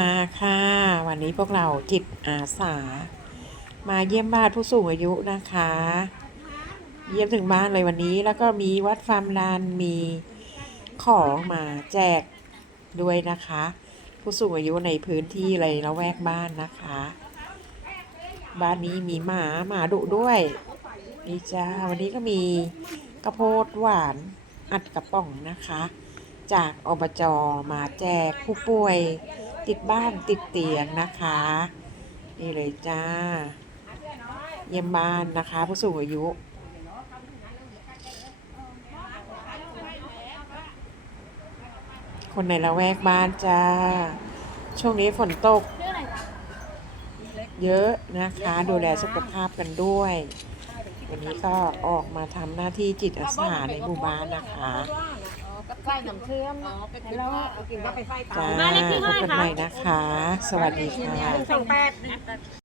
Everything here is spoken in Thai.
มาค่ะ วันนี้พวกเราจิตอาสา มาเยี่ยมบ้านผู้สูงอายุนะคะ เยี่ยมถึงบ้านเลยวันนี้แล้วก็มีวัดฟาร์มลานมีของมาแจกด้วยนะคะ ผู้สูงอายุในพื้นที่เลยละแวกบ้านนะคะ บ้านนี้มีหมาหมาดุด้วยนี่จ้าวันนี้ก็มีกระโพดหวานอัดกระป๋องนะคะ จากอบจมาแจกผู้ป่วย ติดบ้านติดเตียงนะคะ นี่เลยจ้า เยี่ยมบ้านนะคะ ผู้สูงอายุคนในละแวกบ้านจ้า ช่วงนี้ฝนตก เยอะนะคะ ดูแลสุขภาพกันด้วย วันนี้ก็ออกมาทำหน้าที่จิตอาสาในหมู่บ้านนะคะ ไส้น้ำเชื่อมแล้วกินก็ไปไส้จ้าเตาพบกันใหม่นะคะ สวัสดีค่ะสองแปด